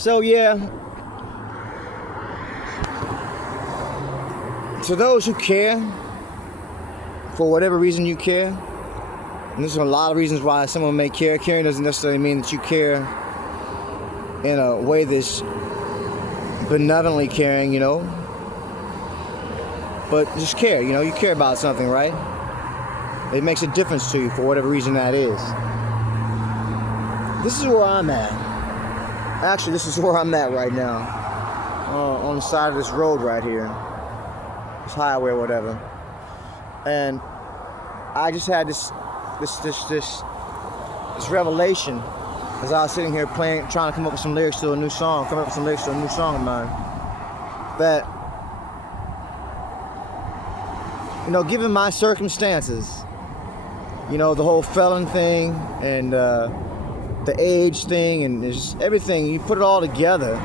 So yeah, to those who care, for whatever reason you care, and there's a lot of reasons why someone may care. Caring doesn't necessarily mean that you care in a way that's benevolently caring, but just care, you care about something, right? It makes a difference to you for whatever reason that is. This is where I'm at. Actually, this is where I'm at right now, on the side of this road right here, this highway or whatever. And I just had this revelation as I was sitting here trying to come up with some lyrics to a new song, of mine. That, given my circumstances, the whole felon thing and the age thing and just everything, you put it all together,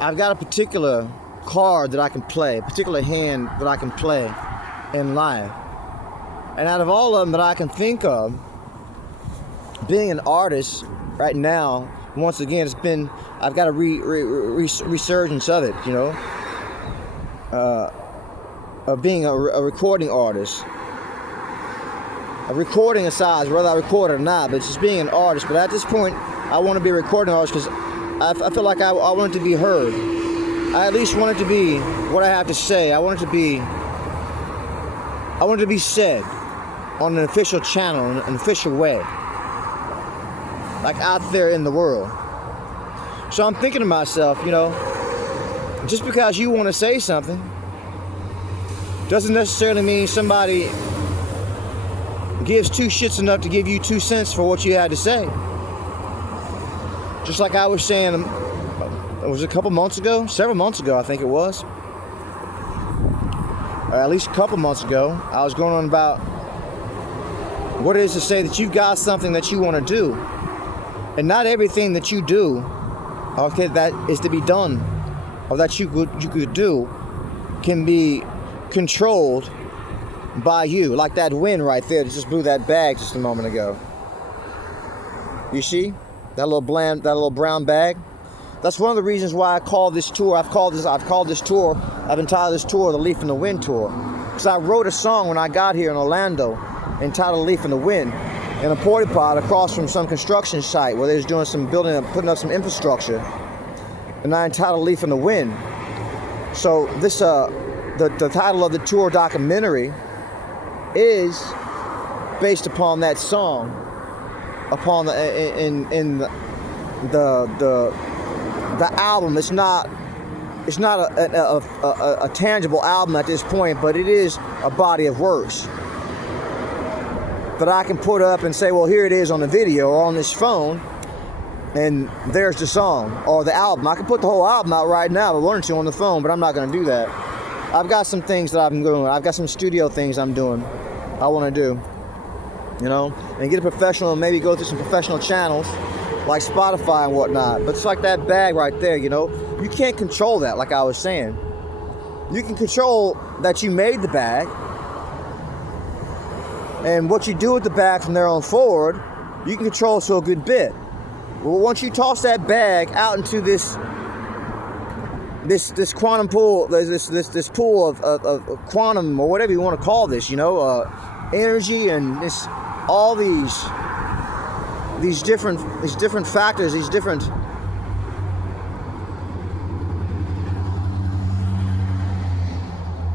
I've got a particular card that I can play, a particular hand that I can play in life. And out of all of them that I can think of, being an artist right now, once again, I've got a resurgence of it, of being a recording artist. A recording aside, whether I record it or not, but it's just being an artist. But at this point, I want to be a recording artist because I feel like I want it to be heard. I at least want it to be what I have to say. I want it to be said on an official channel, in an official way, like out there in the world. So I'm thinking to myself, just because you want to say something doesn't necessarily mean somebody gives two shits enough to give you 2 cents for what you had to say. Just like I was saying, it was several months ago, I think it was. Or at least a couple months ago, I was going on about what it is to say that you've got something that you want to do. And not everything that you do, okay, that is to be done, or that you could do, can be controlled by you. Like that wind right there that just blew that bag just a moment ago. You see? That little brown bag? That's one of the reasons why I call this tour, I've entitled this tour, The Leaf in the Wind Tour. Because I wrote a song when I got here in Orlando entitled Leaf in the Wind, in a porta pot across from some construction site where they was doing some putting up some infrastructure. And I entitled Leaf in the Wind. So this, the title of the tour documentary is based upon that song, upon the album. It's not a tangible album at this point, but it is a body of works that I can put up and say, well, here it is on the video or on this phone, and there's the song or the album. I can put the whole album out right now, one or two on the phone, but I'm not going to do that. I've got some things that I'm doing. I've got some studio things I'm doing. I want to do, and get a professional and maybe go through some professional channels like Spotify and whatnot. But it's like that bag right there, you can't control that. Like I was saying, you can control that you made the bag, and what you do with the bag from there on forward, you can control to a good bit. Well, once you toss that bag out into this quantum pool, this pool of quantum, or whatever you want to call this, energy, and all these different factors, these different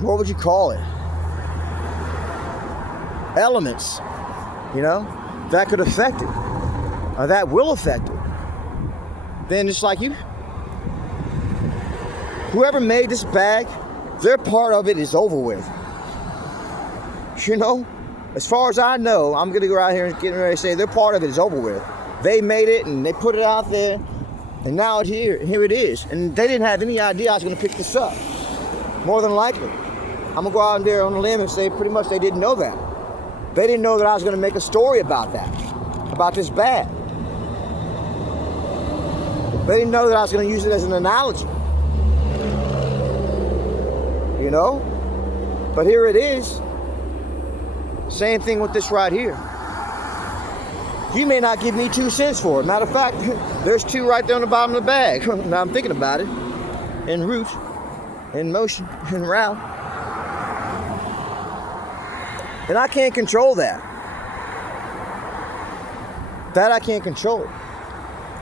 what would you call it? Elements, that could affect it, or that will affect it. Then it's like whoever made this bag, their part of it is over with. As far as I know, I'm going to go out here and get ready to say their part of it is over with. They made it and they put it out there, and now here it is. And they didn't have any idea I was going to pick this up. More than likely. I'm going to go out there on a limb and say pretty much they didn't know that. They didn't know that I was going to make a story about that, about this bag. They didn't know that I was going to use it as an analogy. But here it is. Same thing with this right here. You may not give me 2 cents for it. Matter of fact, there's 2 right there on the bottom of the bag. Now I'm thinking about it. En route, in motion, en route. And I can't control that. That I can't control.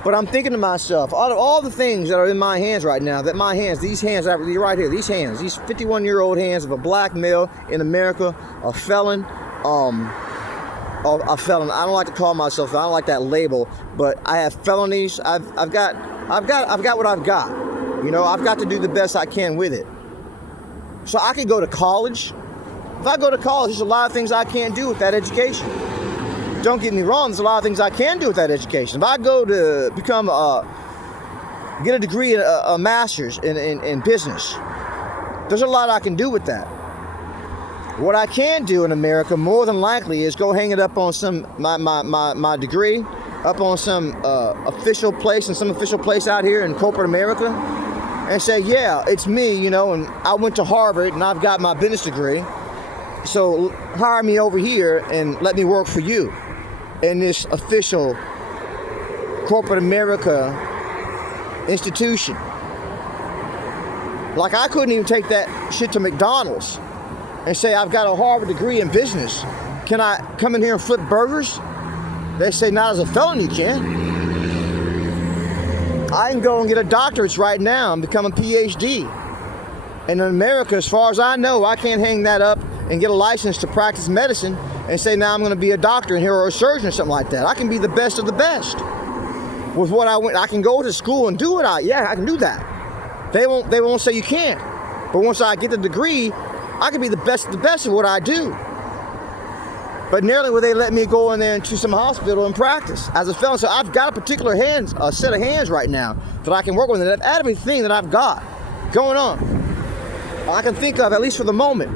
But I'm thinking to myself, out of all the things that are in my hands right now, these hands right here, these 51-year-old hands of a black male in America, a felon, a felon. I don't like to call myself, I don't like that label, but I have felonies. I've got what I've got. You know, I've got to do the best I can with it. So I could go to college. If I go to college, there's a lot of things I can't do with that education. Don't get me wrong, there's a lot of things I can do with that education. If I go to get a degree, a master's in business, there's a lot I can do with that. What I can do in America, more than likely, is go hang it up on my degree, up on some official place, in some official place out here in corporate America, and say, yeah, it's me, you know, and I went to Harvard and I've got my business degree, so hire me over here and let me work for you in this official corporate America institution. Like, I couldn't even take that shit to McDonald's and say, I've got a Harvard degree in business. Can I come in here and flip burgers? They say, not as a felon you can. I can go and get a doctorate right now and become a PhD. And in America, as far as I know, I can't hang that up and get a license to practice medicine and say, now I'm going to be a doctor in here or a surgeon or something like that. I can be the best of the best. With what I can go to school and do it. I can do that. They won't say you can't. But once I get the degree, I can be the best of the best of what I do. But nearly will they let me go in there into some hospital and practice as a felon. So I've got a particular set of hands right now that I can work with. And out everything that I've got going on, I can think of, at least for the moment,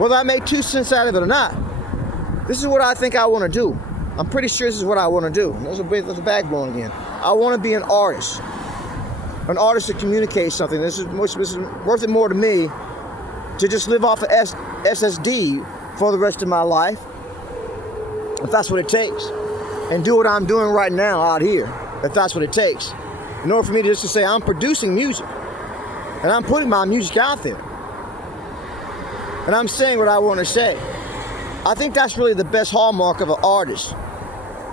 whether I make 2 cents out of it or not. This is what I think I want to do. I'm pretty sure this is what I want to do. There's a bag blowing again. I want to be an artist that communicates something. This is worth it more to me to just live off of SSD for the rest of my life, if that's what it takes, and do what I'm doing right now out here, if that's what it takes, in order for me to just to say I'm producing music, and I'm putting my music out there, and I'm saying what I want to say. I think that's really the best hallmark of an artist,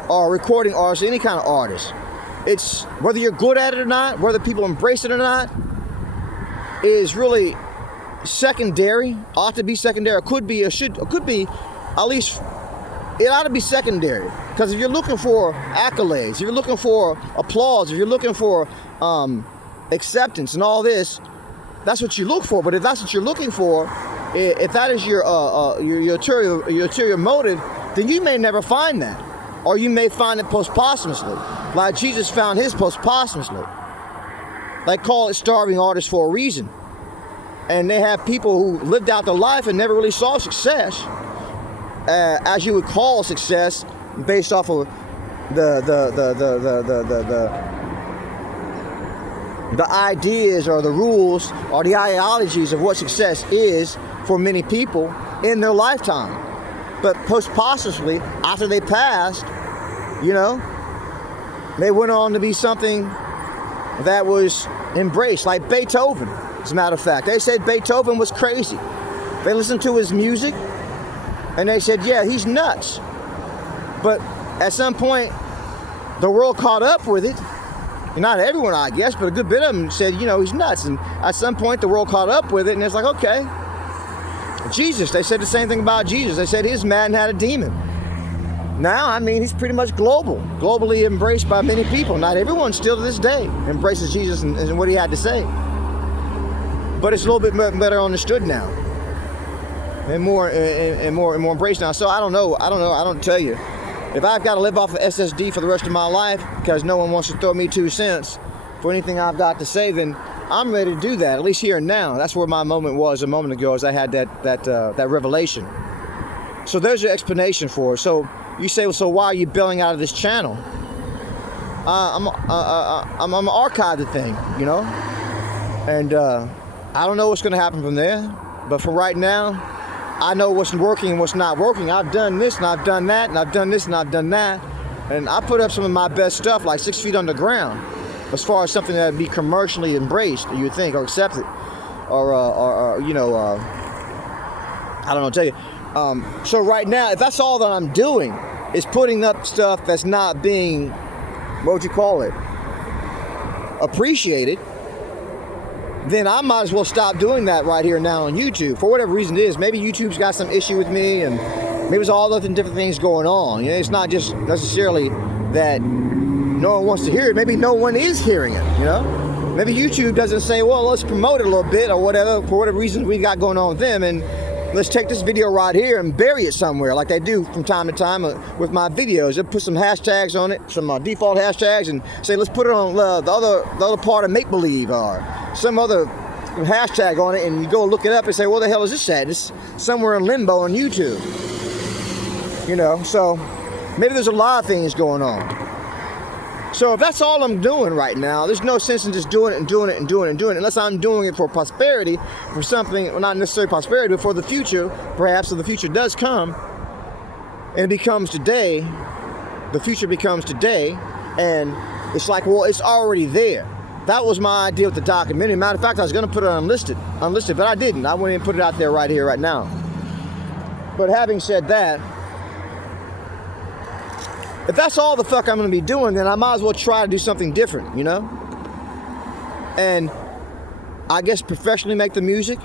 or a recording artist, any kind of artist. It's whether you're good at it or not, whether people embrace it or not, is really secondary. Ought to be secondary. It could be, at least it ought to be secondary. Because if you're looking for accolades, if you're looking for applause, if you're looking for acceptance and all this, that's what you look for. But if that's what you're looking for, if that is your ulterior motive, then you may never find that, or you may find it posthumously, like Jesus found his posthumously. They call it starving artists for a reason, and they have people who lived out their life and never really saw success, as you would call success, based off of the ideas or the rules or the ideologies of what success is for many people in their lifetime. But posthumously, after they passed, you know, they went on to be something that was embraced, like Beethoven, as a matter of fact. They said Beethoven was crazy. They listened to his music, and they said, yeah, he's nuts. But at some point, the world caught up with it. Not everyone, I guess, but a good bit of them said, you know, he's nuts. And at some point, the world caught up with it, and it's like, okay. Jesus, they said the same thing about Jesus. They said his man had a demon. Now, I mean, he's pretty much globally embraced by many people. Not everyone still to this day embraces Jesus and what he had to say. But it's a little bit better understood now. And more embraced now. So I don't tell you. If I've got to live off of SSD for the rest of my life because no one wants to throw me 2 cents for anything I've got to say, then I'm ready to do that, at least here and now. That's where my moment was a moment ago, as I had that revelation. So there's your explanation for it. So you say, well, so why are you bailing out of this channel? I'm archive the thing, you know? And I don't know what's going to happen from there. But for right now, I know what's working and what's not working. I've done this and I've done that and I've done this and I've done that. And I put up some of my best stuff, like 6 feet underground, as far as something that would be commercially embraced, you would think, or accepted, or I don't know, tell you. So right now, if that's all that I'm doing, is putting up stuff that's not being, what would you call it, appreciated, then I might as well stop doing that right here now on YouTube. For whatever reason it is. Maybe YouTube's got some issue with me, and maybe there's all other different things going on. You know, it's not just necessarily that no one wants to hear it. Maybe no one is hearing it, you know? Maybe YouTube doesn't say, well, let's promote it a little bit or whatever, for whatever reason we got going on with them, and let's take this video right here and bury it somewhere, like they do from time to time with my videos. They'll put some hashtags on it, some default hashtags, and say, let's put it on the other part of make-believe, or some other hashtag on it, and you go look it up and say, well, the hell is this at? It's somewhere in limbo on YouTube. You know, so maybe there's a lot of things going on. So if that's all I'm doing right now, there's no sense in just doing it and doing it and doing it and doing it, unless I'm doing it for prosperity, for something, well, not necessarily prosperity, but for the future, perhaps, if the future does come, and it becomes today, the future becomes today, and it's like, well, it's already there. That was my idea with the documentary. Matter of fact, I was going to put it unlisted, but I didn't. I went and put it out there right here, right now. But having said that, if that's all the fuck I'm going to be doing, then I might as well try to do something different, you know? And I guess professionally make the music.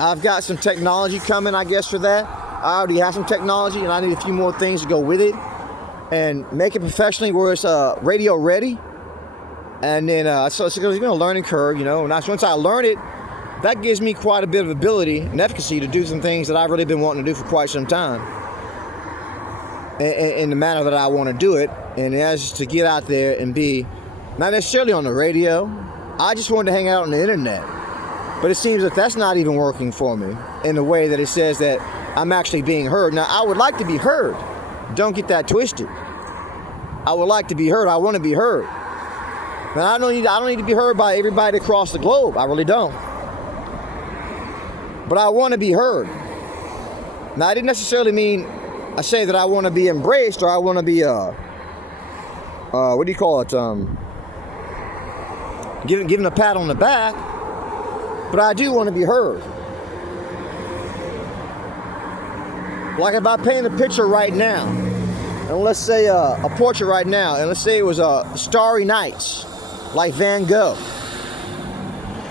I've got some technology coming, I guess, for that. I already have some technology, and I need a few more things to go with it. And make it professionally where it's radio ready. And then, so it's going to be a learning curve, you know? And once I learn it, that gives me quite a bit of ability and efficacy to do some things that I've really been wanting to do for quite some time. In the manner that I want to do it, and as to get out there and be not necessarily on the radio. I just wanted to hang out on the internet, but it seems that that's not even working for me in the way that it says that I'm actually being heard. Now, I would like to be heard. Don't get that twisted. I would like to be heard. I want to be heard. Now, I don't need to be heard by everybody across the globe. I really don't. But I want to be heard. Now, I didn't necessarily mean I say that I want to be embraced, or I want to be, what do you call it, given a pat on the back, but I do want to be heard. Like if I paint a picture right now, and let's say a portrait right now, and let's say it was Starry Nights, like Van Gogh,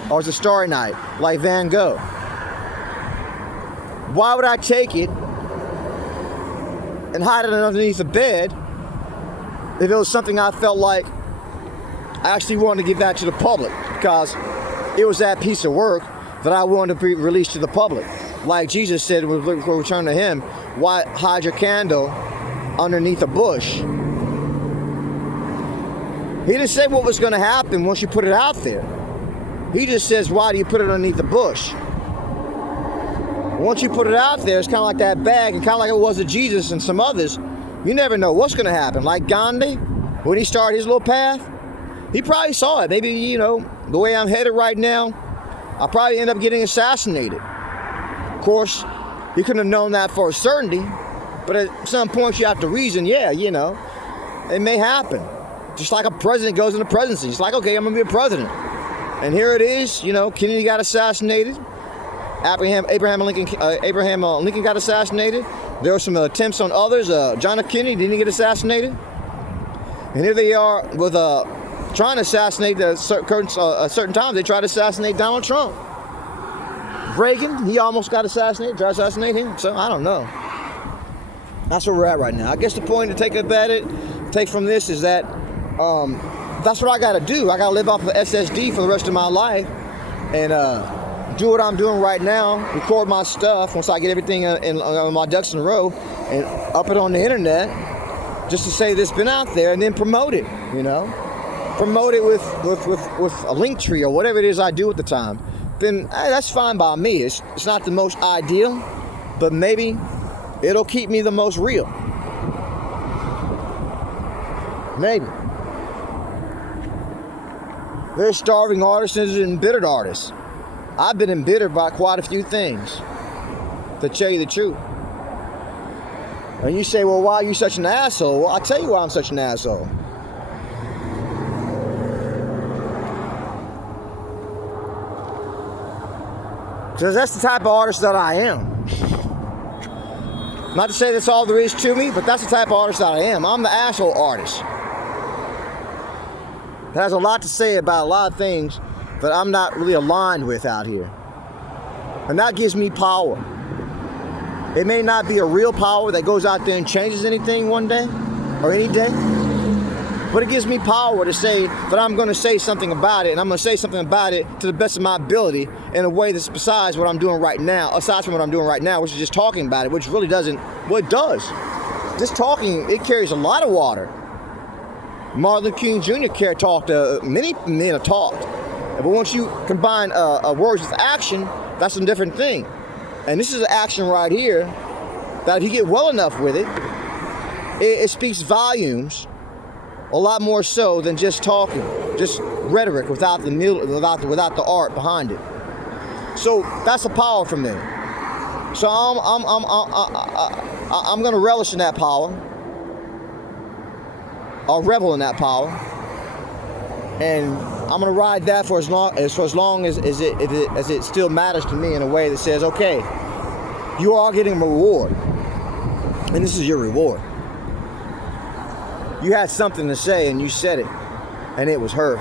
or it's a Starry Night, like Van Gogh. Why would I take it and hide it underneath the bed if it was something I felt like I actually wanted to give that to the public, because it was that piece of work that I wanted to be released to the public. Like Jesus said when we return to him, why hide your candle underneath a bush? He didn't say what was going to happen once you put it out there. He just says, why do you put it underneath the bush? Once you put it out there, it's kind of like that bag, and kind of like it was to Jesus and some others. You never know what's going to happen. Like Gandhi, when he started his little path, he probably saw it. Maybe, you know, the way I'm headed right now, I'll probably end up getting assassinated. Of course, you couldn't have known that for a certainty, but at some point you have to reason, yeah, you know, it may happen. Just like a president goes into presidency. It's like, okay, I'm going to be a president. And here it is, you know, Kennedy got assassinated. Abraham Lincoln got assassinated. There were some attempts on others. John F. Kennedy didn't get assassinated. And here they are with trying to assassinate at certain times. They tried to assassinate Donald Trump. Reagan, he almost got assassinated. Tried to assassinate him. So I don't know. That's where we're at right now. I guess the point to take from this is that that's what I got to do. I got to live off of SSD for the rest of my life, and do what I'm doing right now, record my stuff once I get everything on my ducks in a row, and up it on the internet, just to say this been out there, and then promote it, you know? Promote it with a link tree or whatever it is I do at the time. Then that's fine by me. It's not the most ideal, but maybe it'll keep me the most real. Maybe. There's starving artists and embittered artists. I've been embittered by quite a few things, to tell you the truth. And you say, well, why are you such an asshole? Well, I'll tell you why I'm such an asshole. Because that's the type of artist that I am. Not to say that's all there is to me, but that's the type of artist that I am. I'm the asshole artist. That has a lot to say about a lot of things that I'm not really aligned with out here. And that gives me power. It may not be a real power that goes out there and changes anything one day or any day, but it gives me power to say that I'm going to say something about it, and I'm going to say something about it to the best of my ability in a way that's besides what I'm doing right now, aside from what I'm doing right now, which is just talking about it, which really doesn't, well, it does. Just talking, it carries a lot of water. Martin Luther King Jr. talked, many men have talked. But once you combine words with action, that's a different thing. And this is an action right here that if you get well enough with it, it speaks volumes, a lot more so than just talking, just rhetoric without the art behind it. So that's the power from them. So I'm going to relish in that power. I'll revel in that power, and I'm gonna ride that for as long as it still matters to me in a way that says, okay, you are getting a reward, and this is your reward. You had something to say, and you said it, and it was her.